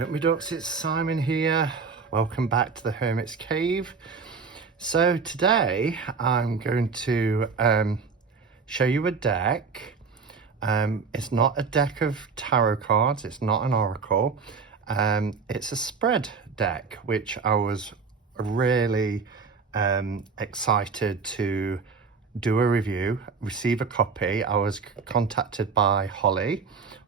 Me ducks, it's Simon here. Welcome back to the Hermit's Cave. So today I'm going to show you a deck. It's not a deck of tarot cards, it's not an oracle. It's a spread deck, which I was really excited to do a review, receive a copy. I was contacted by Holly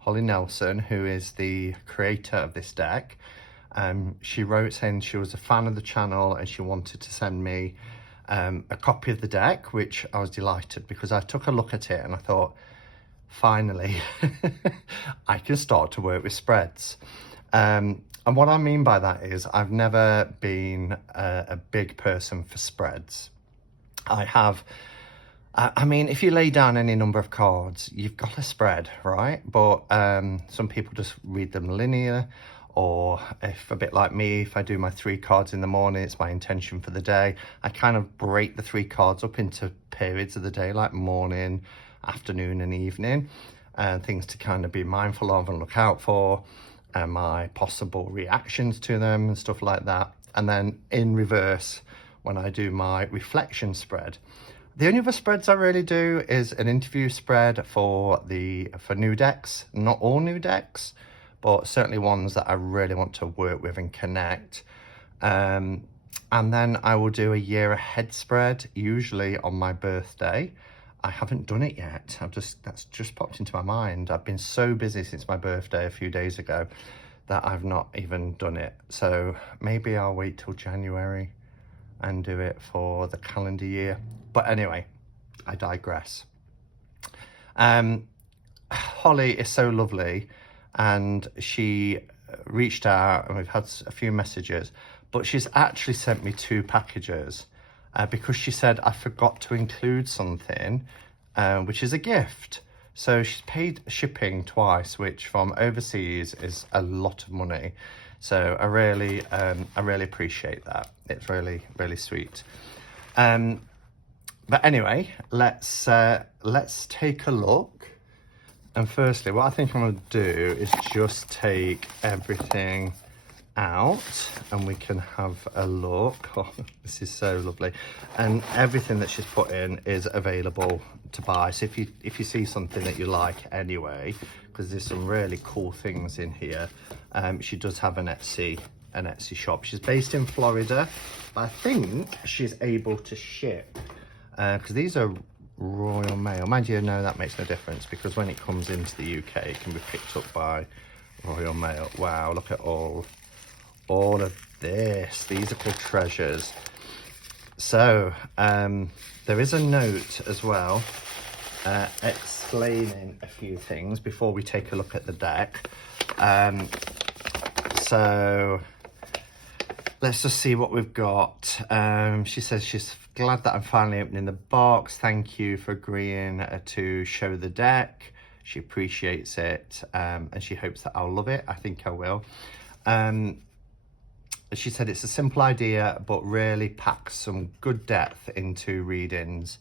Nelson, who is the creator of this deck. She wrote saying she was a fan of the channel and she wanted to send me a copy of the deck, which I was delighted because I took a look at it and I thought, finally, I can start to work with spreads. And what I mean by that is I've never been a big person for spreads. I mean, if you lay down any number of cards, you've got a spread, right? But some people just read them linear, or if a bit like me, if I do my 3 cards in the morning, it's my intention for the day. I kind of break the 3 cards up into periods of the day, like morning, afternoon and evening, and things to kind of be mindful of and look out for, and my possible reactions to them and stuff like that. And then in reverse, when I do my reflection spread. The only other spreads I really do is an interview spread for new decks. Not all new decks, but certainly ones that I really want to work with and connect. And then I will do a year ahead spread, usually on my birthday. I haven't done it yet. That's just popped into my mind. I've been so busy since my birthday a few days ago that I've not even done it. So maybe I'll wait till January and do it for the calendar year. But anyway, I digress. Holly is so lovely, and she reached out and we've had a few messages, but she's actually sent me 2 packages because she said I forgot to include something, which is a gift. So she's paid shipping twice, which from overseas is a lot of money. So I really appreciate that. It's really, really sweet. But anyway, let's take a look. And firstly, what I think I'm going to do is just take everything out and we can have a look. Oh, this is so lovely. And everything that she's put in is available to buy. So if you see something that you like anyway, because there's some really cool things in here, she does have an Etsy shop. She's based in Florida, but I think she's able to ship because these are Royal Mail. Mind you, no, that makes no difference because when it comes into the UK, it can be picked up by Royal Mail. Wow, look at all of this. These are called treasures. So there is a note as well explaining a few things before we take a look at the deck. So let's just see what we've got. She says she's glad that I'm finally opening the box. Thank you for agreeing to show the deck. She appreciates it, and she hopes that I'll love it. I think I will. She said it's a simple idea, but really packs some good depth into readings,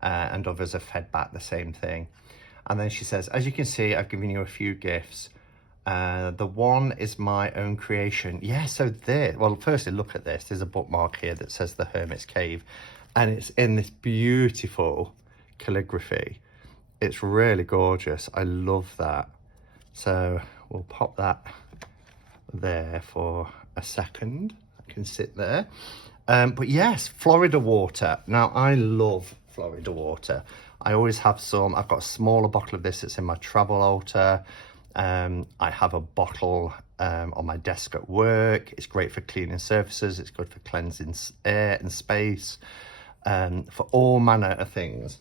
and others have fed back the same thing. And then she says, as you can see, I've given you a few gifts. The one is my own creation. Yeah, so there, well, firstly, look at this. There's a bookmark here that says The Hermit's Cave, and it's in this beautiful calligraphy. It's really gorgeous. I love that. So we'll pop that there for a second. I can sit there. But yes, Florida water. Now, I love Florida water. I always have some. I've got a smaller bottle of this that's in my travel altar. I have a bottle on my desk at work. It's great for cleaning surfaces. It's good for cleansing air and space, for all manner of things.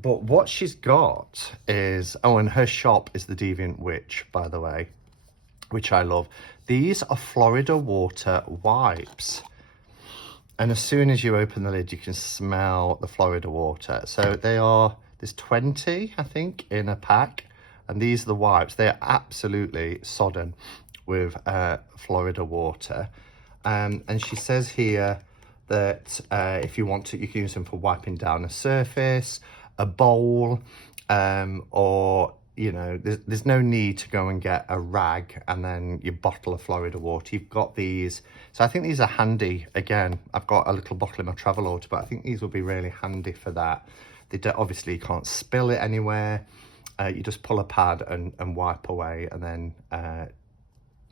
But what she's got is, oh, and her shop is the Deviant Witch, by the way, which I love. These are Florida water wipes. And as soon as you open the lid, you can smell the Florida water. So there's 20, I think, in a pack. And these are the wipes. They're absolutely sodden with Florida water. And she says here that if you want to, you can use them for wiping down a surface, a bowl, or you know, there's no need to go and get a rag and then your bottle of Florida water. You've got these. So I think these are handy. Again, I've got a little bottle in my travel order, but I think these will be really handy for that. They don't, obviously you can't spill it anywhere. You just pull a pad and wipe away, and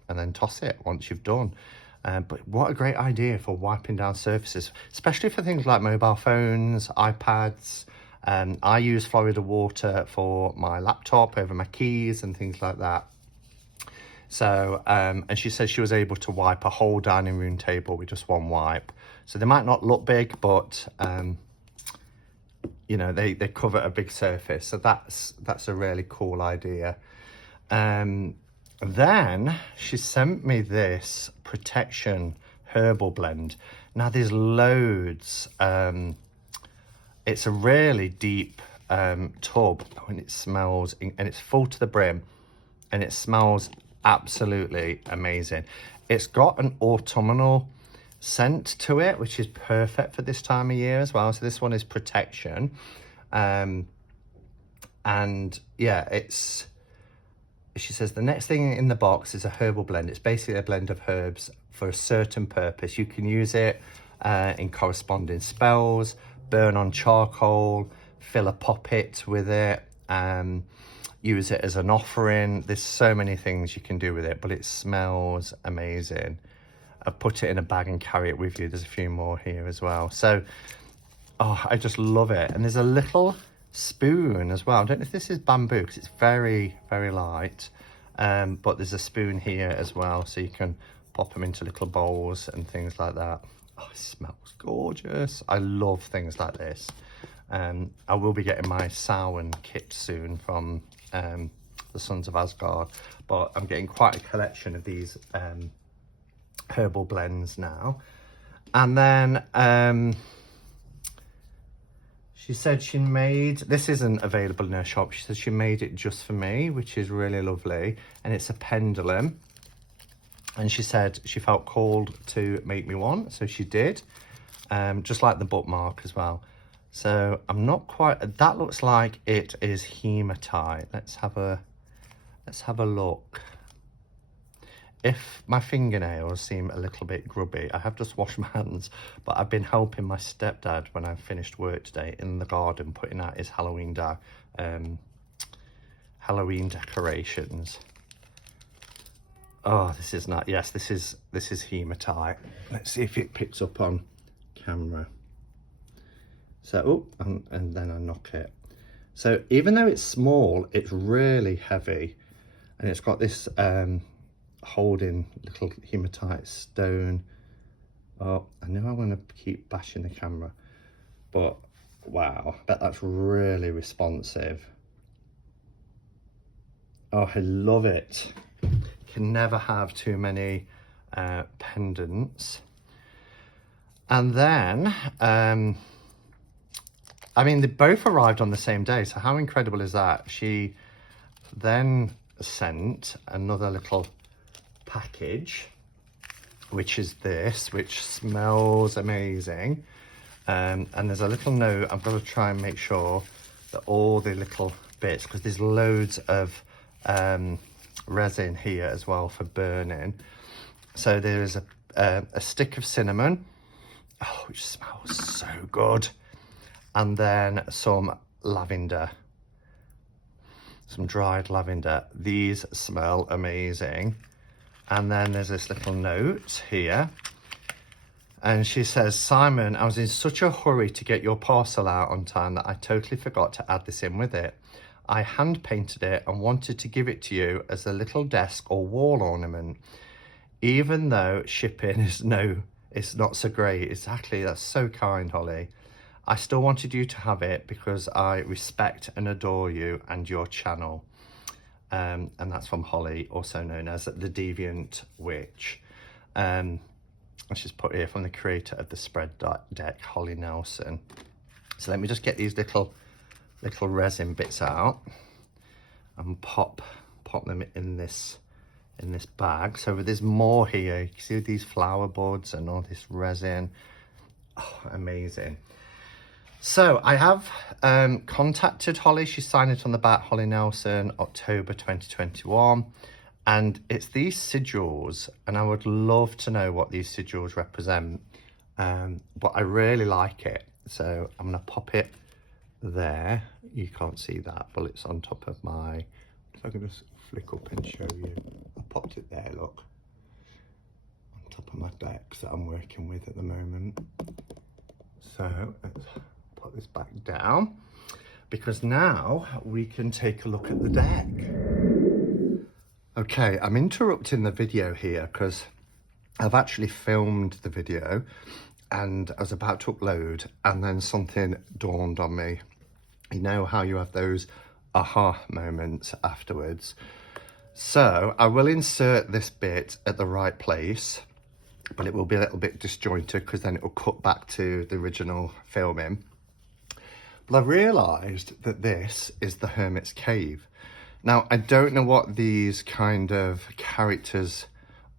then toss it once you've done. But what a great idea for wiping down surfaces, especially for things like mobile phones, iPads. I use Florida water for my laptop over my keys and things like that. So, and she said she was able to wipe a whole dining room table with just one wipe. So they might not look big, but you know, they cover a big surface. So that's a really cool idea. Then she sent me this Protection Herbal Blend. Now there's loads. It's a really deep tub, and it smells, and it's full to the brim, and it smells absolutely amazing. It's got an autumnal scent to it, which is perfect for this time of year as well. So this one is Protection. And yeah, she says the next thing in the box is a herbal blend. It's basically a blend of herbs for a certain purpose. You can use it in corresponding spells, burn on charcoal, fill a poppet with it, use it as an offering. There's so many things you can do with it, but it smells amazing. I've put it in a bag and carry it with you. There's a few more here as well. So, oh, I just love it. And there's a little spoon as well. I don't know if this is bamboo because it's very, very light. But there's a spoon here as well, so you can pop them into little bowls and things like that. Oh, it smells gorgeous. I love things like this. I will be getting my Samhain kit soon from the Sons of Asgard, but I'm getting quite a collection of these herbal blends now. And then she said she made, this isn't available in her shop, she said she made it just for me, which is really lovely, and it's a pendulum. And she said she felt called to make me one, so she did, just like the bookmark as well. So I'm not quite, that looks like it is hematite. Let's have a look. If my fingernails seem a little bit grubby, I have just washed my hands, but I've been helping my stepdad when I finished work today in the garden, putting out his Halloween decorations. Oh, this is not, yes, this is hematite. Let's see if it picks up on camera. So, oh, and then I knock it. So even though it's small, it's really heavy, and it's got this holding little hematite stone. Oh, I know I want to keep bashing the camera, but wow, I bet that's really responsive. Oh, I love it. Can never have too many pendants. And then I mean, they both arrived on the same day, so how incredible is that? She then sent another little package, which is this, which smells amazing. And there's a little note. I've got to try and make sure that all the little bits, because there's loads of resin here as well for burning. So there is a stick of cinnamon, oh, which smells so good. And then some lavender, some dried lavender. These smell amazing. And then there's this little note here. And she says, Simon, I was in such a hurry to get your parcel out on time that I totally forgot to add this in with it. I hand painted it and wanted to give it to you as a little desk or wall ornament. Even though shipping is not so great. Exactly, that's so kind, Holly. I still wanted you to have it because I respect and adore you and your channel. And that's from Holly, also known as the Deviant Witch. She's put here from the creator of the spread deck, Holly Nelson. So let me just get these little resin bits out and pop them in this bag. So there's more here. You can see these flower buds and all this resin. Oh, amazing. So I have contacted Holly. She signed it on the back, Holly Nelson, October 2021. And it's these sigils, and I would love to know what these sigils represent. But I really like it. So I'm going to pop it there. You can't see that, but it's on top of my... If I can just flick up and show you. I popped it there, look. On top of my decks that I'm working with at the moment. So let's put this back down, because now we can take a look at the deck. Okay, I'm interrupting the video here because I've actually filmed the video and I was about to upload, and then something dawned on me. You know how you have those aha moments afterwards. So I will insert this bit at the right place, but it will be a little bit disjointed because then it will cut back to the original filming. But I've realised that this is the Hermit's Cave. Now, I don't know what these kind of characters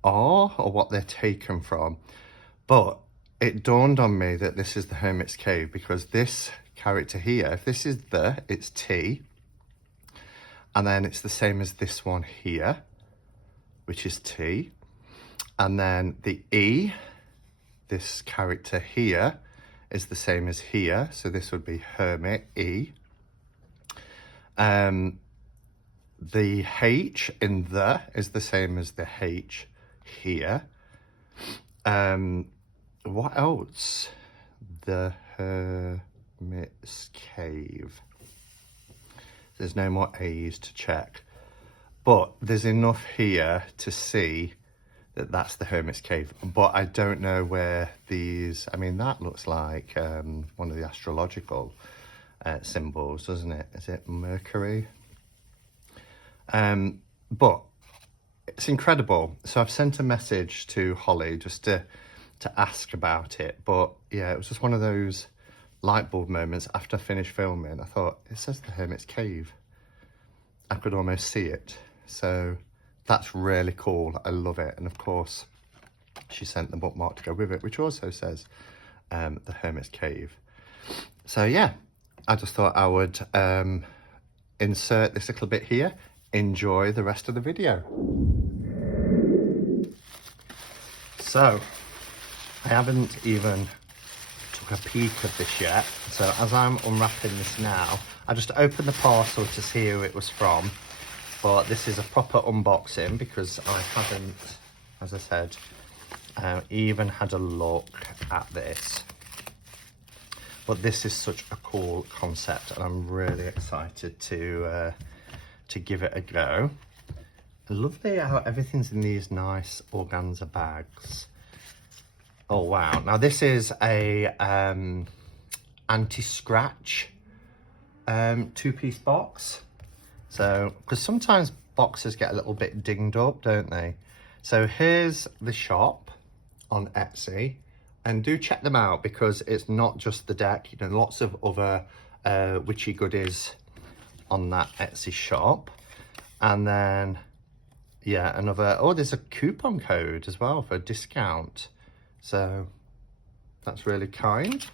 are or what they're taken from, but it dawned on me that this is the Hermit's Cave, because this character here, if this is it's T, and then it's the same as this one here, which is T, and then the E, this character here, is the same as here, so this would be Hermit, E. The H in the is the same as the H here. What else? The Hermit's Cave. There's no more A's to check, but there's enough here to see that that's the Hermit's Cave. But I don't know where these, I mean, that looks like one of the astrological symbols, doesn't it? Is it Mercury? But it's incredible. So I've sent a message to Holly just to ask about it. But yeah, it was just one of those light bulb moments. After I finished filming, I thought, it says the Hermit's Cave. I could almost see it. So that's really cool. I love it. And of course, she sent the bookmark to go with it, which also says the Hermit's Cave. So yeah, I just thought I would insert this little bit here. Enjoy the rest of the video. So I haven't even took a peek of this yet. So as I'm unwrapping this now, I just opened the parcel to see who it was from. But this is a proper unboxing because I haven't, as I said, even had a look at this. But this is such a cool concept, and I'm really excited to give it a go. Lovely how everything's in these nice organza bags. Oh wow! Now this is a anti-scratch two-piece box. So, because sometimes boxes get a little bit dinged up, don't they? So here's the shop on Etsy, and do check them out because it's not just the deck. You know, lots of other witchy goodies on that Etsy shop. And then, yeah, another, oh, there's a coupon code as well for a discount. So that's really kind.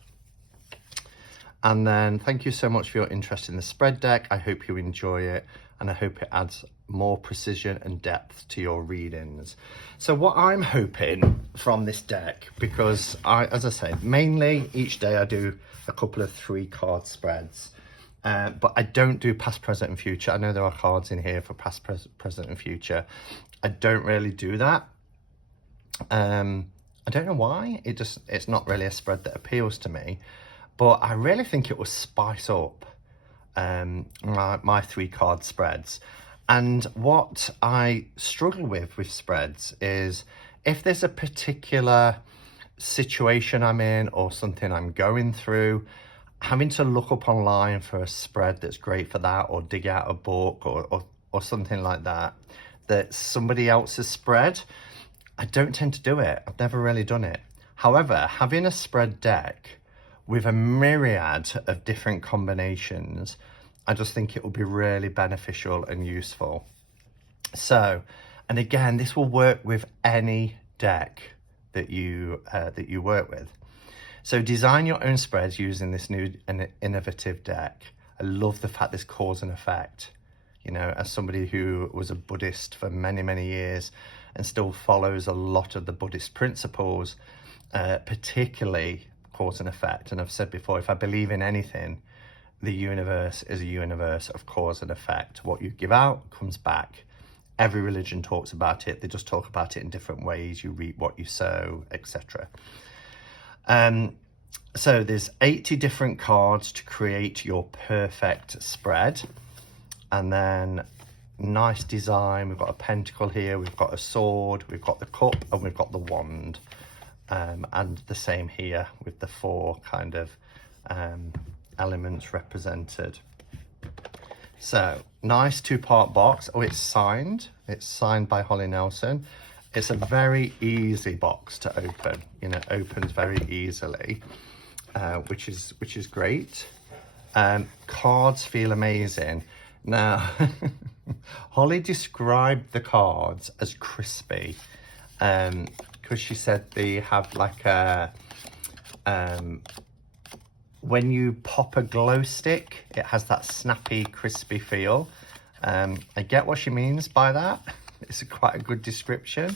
And then thank you so much for your interest in the spread deck. I hope you enjoy it, and I hope it adds more precision and depth to your readings. So what I'm hoping from this deck, because as I say, mainly each day I do a couple of 3-card spreads. But I don't do past, present and future. I know there are cards in here for past, present and future. I don't really do that. I don't know why. It's not really a spread that appeals to me. But I really think it will spice up my 3-card spreads. And what I struggle with spreads is if there's a particular situation I'm in or something I'm going through, having to look up online for a spread that's great for that, or dig out a book or something like that, that's somebody else's spread, I don't tend to do it. I've never really done it. However, having a spread deck with a myriad of different combinations, I just think it will be really beneficial and useful. So, and again, this will work with any deck that you work with. So design your own spreads using this new and innovative deck. I love the fact there's cause and effect. You know, as somebody who was a Buddhist for many, many years and still follows a lot of the Buddhist principles, particularly cause and effect. And I've said before, if I believe in anything, the universe is a universe of cause and effect. What you give out comes back. Every religion talks about it. They just talk about it in different ways. You reap what you sow, etc. So there's 80 different cards to create your perfect spread. And then nice design. We've got a pentacle here. We've got a sword. We've got the cup and we've got the wand. And the same here with the 4 kind of elements represented. So nice 2-part box. Oh, it's signed. It's signed by Holly Nelson. It's a very easy box to open. You know, it opens very easily, which is great. Cards feel amazing. Now, Holly described the cards as crispy, because she said they have like a when you pop a glow stick, it has that snappy, crispy feel. I get what she means by that. It's quite a good description.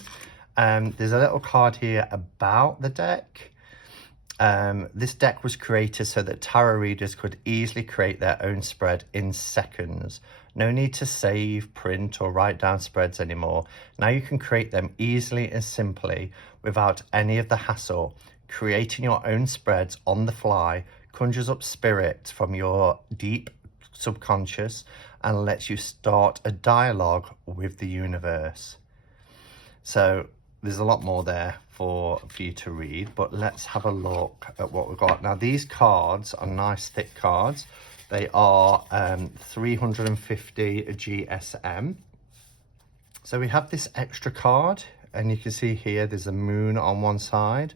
There's a little card here about the deck. This deck was created so that tarot readers could easily create their own spread in seconds. No need to save, print, or write down spreads anymore. Now you can create them easily and simply without any of the hassle. Creating your own spreads on the fly conjures up spirit from your deep subconscious and lets you start a dialogue with the universe. So there's a lot more there for you to read, but let's have a look at what we've got. Now these cards are nice thick cards. They are 350 GSM. So we have this extra card, and you can see here there's a moon on one side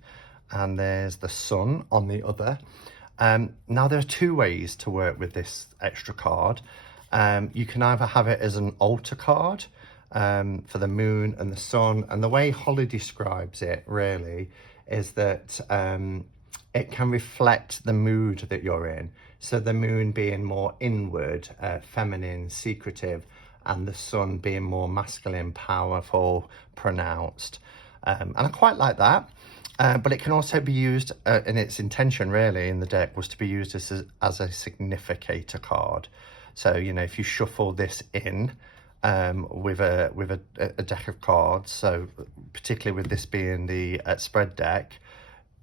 and there's the sun on the other. Now there are 2 ways to work with this extra card. You can either have it as an altar card for the moon and the sun, and the way Holly describes it really is that it can reflect the mood that you're in. So the moon being more inward, feminine, secretive, and the sun being more masculine, powerful, pronounced. And I quite like that. But it can also be used, and its intention really in the deck was to be used as a significator card. So, you know, if you shuffle this in with a deck of cards, so particularly with this being the spread deck,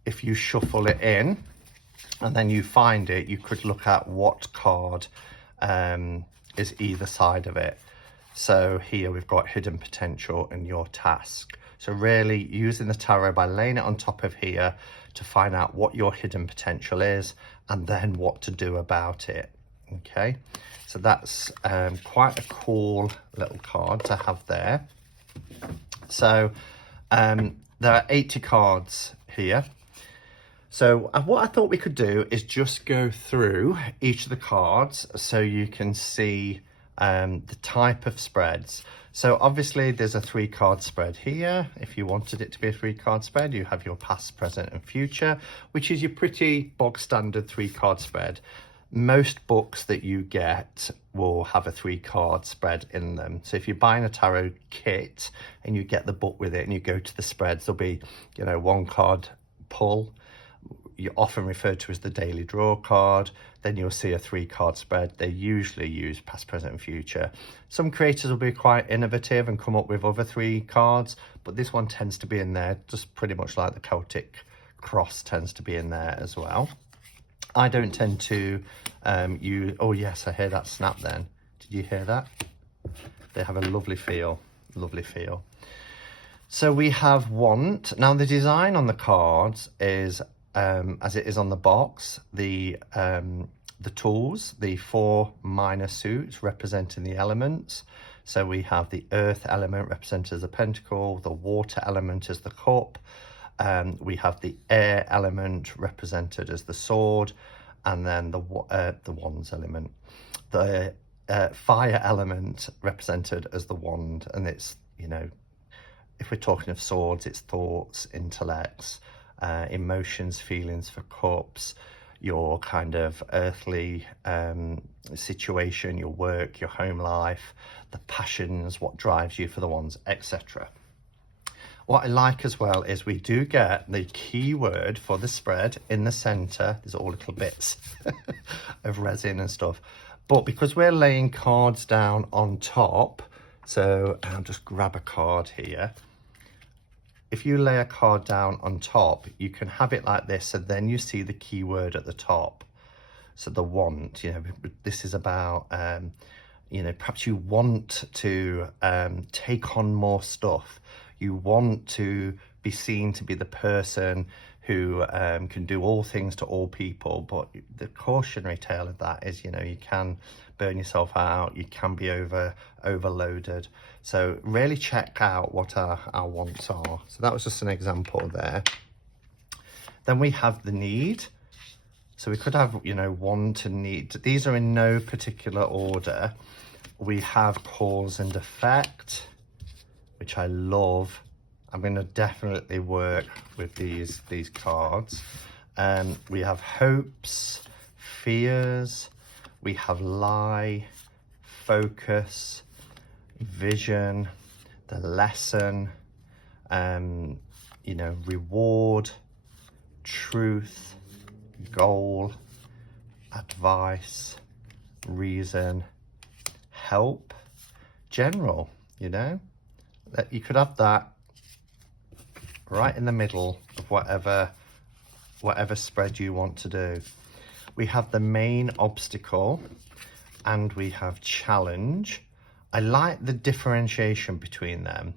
if you shuffle it in and then you find it, you could look at what card is either side of it. So here we've got hidden potential and your task. So really using the tarot by laying it on top of here to find out what your hidden potential is and then what to do about it. Okay, so that's quite a cool little card to have there. So there are 80 cards here. So what I thought we could do is just go through each of the cards so you can see the type of spreads. So obviously there's a 3-card spread here. If you wanted it to be a 3-card spread, you have your past, present and future, which is your pretty bog standard 3-card spread. Most books that you get will have a 3-card spread in them. So if you're buying a tarot kit and you get the book with it and you go to the spreads, there'll be, you know, 1-card pull. You're often referred to as the daily draw card. Then you'll see a 3-card spread. They usually use past, present and future. Some creators will be quite innovative and come up with other 3 cards, but this one tends to be in there, just pretty much like the Celtic cross tends to be in there as well. I don't tend to use, oh yes, I hear that snap then. Did you hear that? They have a lovely feel, lovely feel. So we have want. Now the design on the cards is as it is on the box, the tools, the 4 minor suits representing the elements. So we have the earth element represented as a pentacle, the water element as the cup, we have the air element represented as the sword, and then the wands element. The fire element represented as the wand, and it's, you know, if we're talking of swords, it's thoughts, intellects, emotions, feelings for cups, your kind of earthly situation, your work, your home life, the passions, what drives you for the ones, etc. What I like as well is we do get the keyword for the spread in the center. There's all little bits of resin and stuff. But because we're laying cards down on top, so I'll just grab a card here. If you lay a card down on top, you can have it like this, so then you see the keyword at the top. So the want, you know, this is about, you know, perhaps you want to take on more stuff. You want to be seen to be the person who can do all things to all people. But the cautionary tale of that is, you know, you can burn yourself out, you can be overloaded. So really check out what our wants are. So that was just an example there. Then we have the need. So we could have, you know, want and need. These are in no particular order. We have cause and effect, which I love. I'm going to definitely work with these cards. We have hopes, fears, we have lie, focus, vision, the lesson, you know, reward, truth, goal, advice, reason, help, general, you know, that you could have that right in the middle of whatever spread you want to do. We have the main obstacle and we have challenge. I like the differentiation between them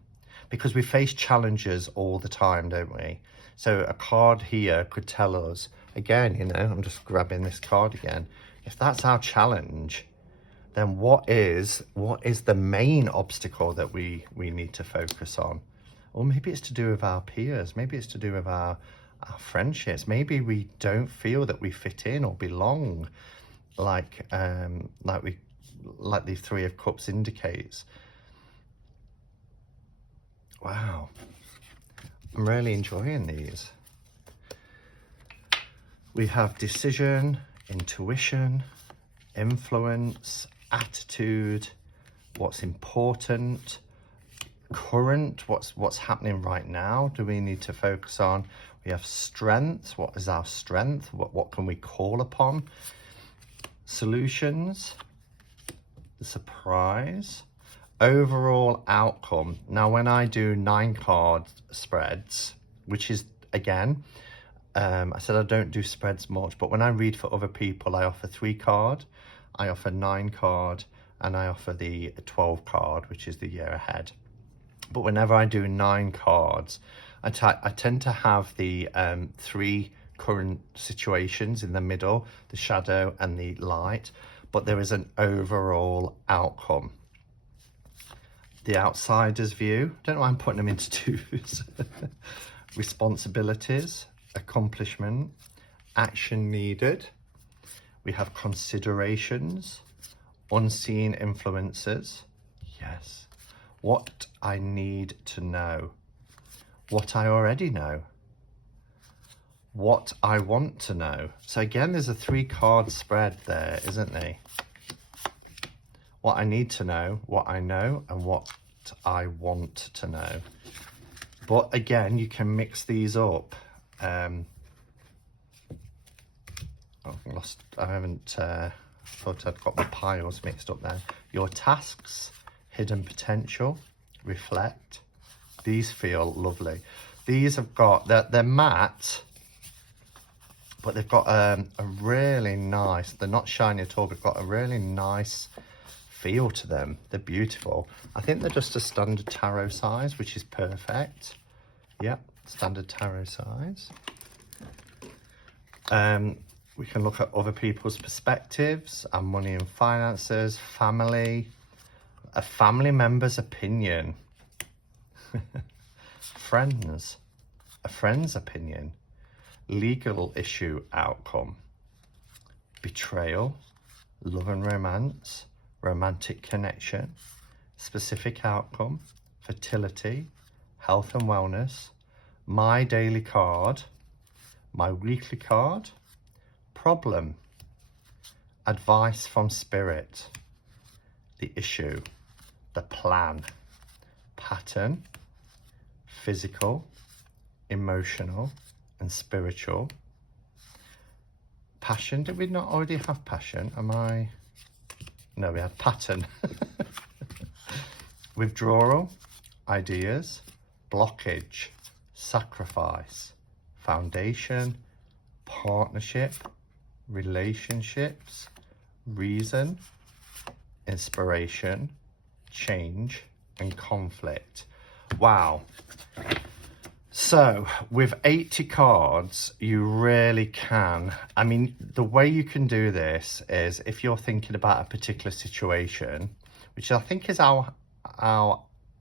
because we face challenges all the time, don't we? So a card here could tell us, again, you know, I'm just grabbing this card again. If that's our challenge, then what is the main obstacle that we need to focus on? Or maybe it's to do with our peers. Maybe it's to do with our friendships. Maybe we don't feel that we fit in or belong, like the Three of Cups indicates. Wow, I'm really enjoying these. We have decision, intuition, influence, attitude, what's important, current, what's happening right now, do we need to focus on? We have strength, what is our strength, what can we call upon? Solutions, the surprise, overall outcome. Now when I do 9 card spreads, which is again, I said I don't do spreads much, but when I read for other people, I offer 3 card, I offer 9 card, and I offer the 12 card, which is the year ahead. But whenever I do 9 cards, I tend to have the 3 current situations in the middle, the shadow and the light, but there is an overall outcome. The outsider's view, don't know why I'm putting them into 2s. Responsibilities, accomplishment, action needed. We have considerations, unseen influences, yes. What I need to know, what I already know, what I want to know. So again, there's a 3 card spread there, isn't there? What I need to know, what I know, and what I want to know. But again, you can mix these up. I thought I'd got the piles mixed up there. Your tasks, hidden potential, reflect. These feel lovely. These have got, they're matte, but they've got a really nice, they're not shiny at all, but got a really nice feel to them. They're beautiful. I think they're just a standard tarot size, which is perfect. Yep, standard tarot size. We can look at other people's perspectives, our money and finances, family, a family member's opinion, friends, a friend's opinion, legal issue outcome, betrayal, love and romance, romantic connection, specific outcome, fertility, health and wellness, my daily card, my weekly card, problem, advice from spirit, the issue, the plan, pattern, physical, emotional, and spiritual. Passion, did we not already have passion? No, we had pattern. Withdrawal, ideas, blockage, sacrifice, foundation, partnership, relationships, reason, inspiration, change, and conflict. Wow. So with 80 cards, you really can, I mean, the way you can do this is if you're thinking about a particular situation, which I think is how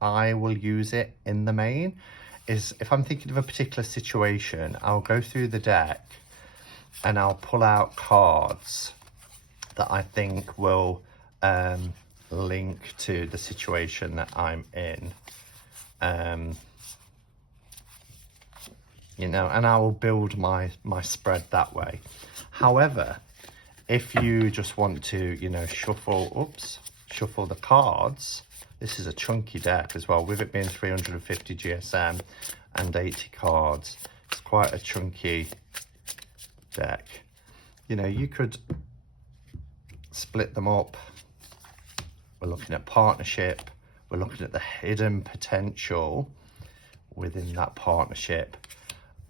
I will use it in the main, is if I'm thinking of a particular situation, I'll go through the deck and I'll pull out cards that I think will link to the situation that I'm in. You know, and I will build my spread that way. However, if you just want to, you know, shuffle the cards, this is a chunky deck as well, with it being 350 GSM and 80 cards. It's quite a chunky deck. You know, you could split them up. We're looking at partnership. We're looking at the hidden potential within that partnership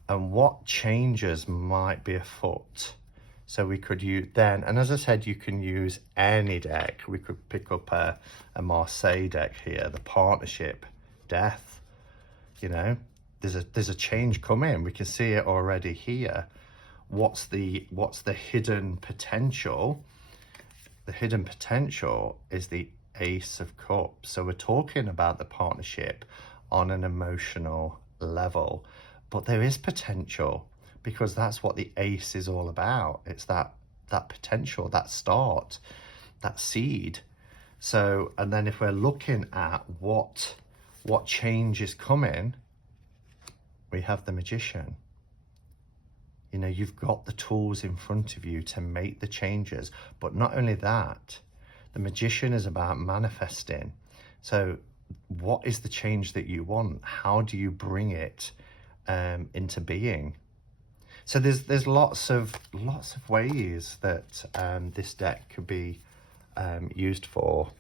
and what changes might be afoot. So we could use then, and as I said, you can use any deck. We could pick up a Marseille deck here, the partnership, death. You know, there's a change coming. We can see it already here. What's the hidden potential? The hidden potential is the Ace of Cups. So we're talking about the partnership on an emotional level, but there is potential, because that's what the Ace is all about. It's that potential, that start, that seed. So, and then if we're looking at what change is coming, we have the Magician. You know, you've got the tools in front of you to make the changes. But not only that, the Magician is about manifesting. So what is the change that you want? How do you bring it into being? So there's lots of ways that this deck could be used for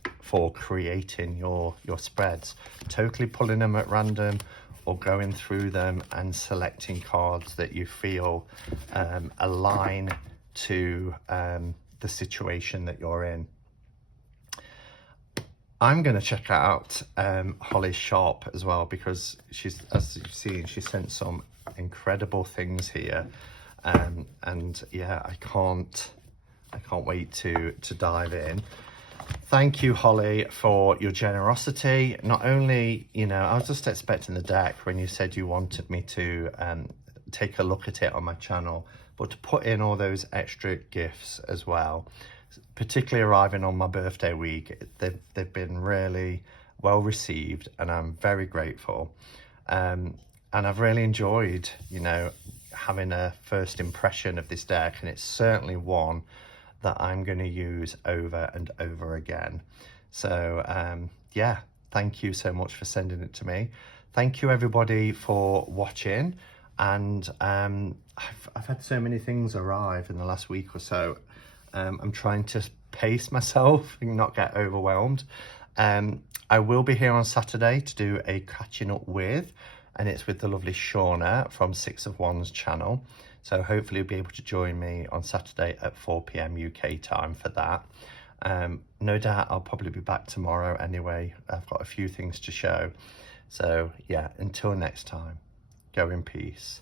creating your spreads. Totally pulling them at random, or going through them and selecting cards that you feel align to the situation that you're in. I'm going to check out Holly's shop as well, because she's, as you've seen, she sent some incredible things here, and yeah, I can't wait to dive in. Thank you, Holly, for your generosity. Not only, you know, I was just expecting the deck when you said you wanted me to take a look at it on my channel, but to put in all those extra gifts as well, particularly arriving on my birthday week. They've been really well received, and I'm very grateful. And I've really enjoyed, you know, having a first impression of this deck, and it's certainly one that I'm going to use over and over again. So yeah, thank you so much for sending it to me. Thank you everybody for watching, and I've had so many things arrive in the last week or so. I'm trying to pace myself and not get overwhelmed. I will be here on Saturday to do a catching up with, and it's with the lovely Shauna from 6 of Wands channel. So hopefully you'll be able to join me on Saturday at 4 PM UK time for that. No doubt I'll probably be back tomorrow anyway. I've got a few things to show. So yeah, until next time, go in peace.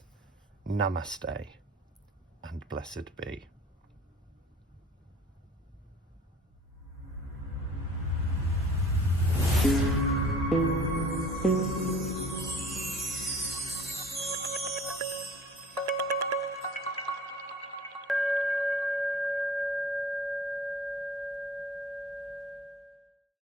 Namaste and blessed be.